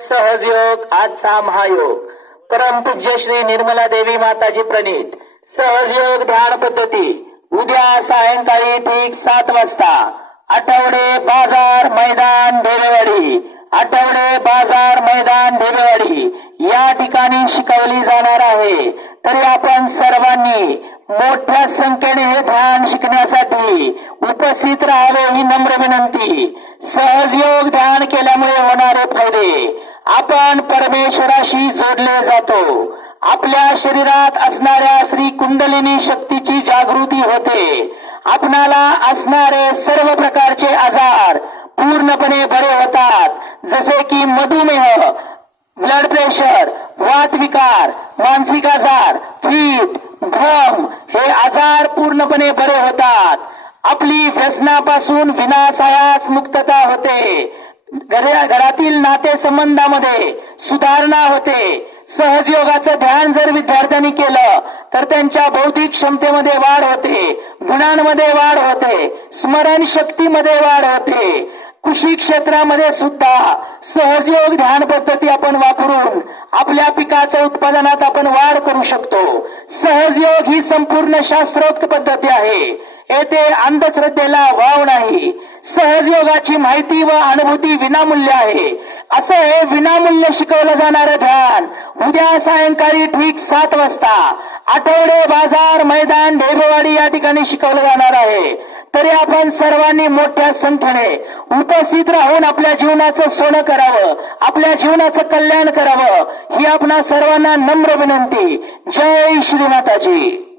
सहजयोग आजचा महायोग परमपूज्य श्री निर्मला देवी माताजी प्रणीत सहजयोग ध्यान पद्धती उद्या सायंकाळी ठीक 7 वाजता आठवडे बाजार मैदान ढेरेवाडी आठवडे बाजार मैदान ढेरेवाडी या ठिकाणी शिकवली जाणार आहे। तरी आपण सर्वांनी मोठ्या संख्येने हे ध्यान शिकण्यासाठी उपस्थित राहावे ही नम्र विनंती। सहजयोग ध्यान केल्यामुळे होणारे फायदे, आपण परमेश्वराशी जोडले जातो, आपल्या शरीरात असणाऱ्या श्री कुंडलिनी शक्तीची जागृती होते, आपणाला असणारे सर्व प्रकारचे आजार पूर्णपणे बरे होतात, जसे की मधुमेह, ब्लड प्रेशर, वातविकार, मानसिक आजार, फीट, भ्रम हे आजार पूर्णपणे बरे होतात। आपली व्यसनापासून विनाशायास मुक्तता होते, घरातील नातेसंबंधामध्ये सुधारणा होते। सहजयोगाचं ध्यान जर विद्यार्थ्यांनी केलं तर त्यांच्या बौद्धिक क्षमतेमध्ये वाढ होते, गुणांमध्ये वाढ होते, स्मरण शक्तीमध्ये वाढ होते। कृषी क्षेत्रामध्ये सुद्धा सहजयोग ध्यान पद्धती आपण वापरून आपल्या पिकाच्या उत्पादनात आपण वाढ करू शकतो। सहजयोग ही संपूर्ण शास्त्रोक्त पद्धती आहे, येथे अंधश्रद्धेला वाव नाही। सहजयोगाची माहिती व अनुभूती विनामूल्य आहे। असं हे विनामूल्य शिकवलं जाणारं ध्यान उद्या सायंकाळी ठीक 7 वाजता आठवडे बाजार मैदान ढेरेवाडी या ठिकाणी शिकवलं जाणार आहे। तरी आपण सर्वांनी मोठ्या संख्येने उपस्थित राहून आपल्या जीवनाचं सोनं करावं, आपल्या जीवनाचं कल्याण करावं ही आपणा सर्वांना नम्र विनंती। जय श्री माताजी।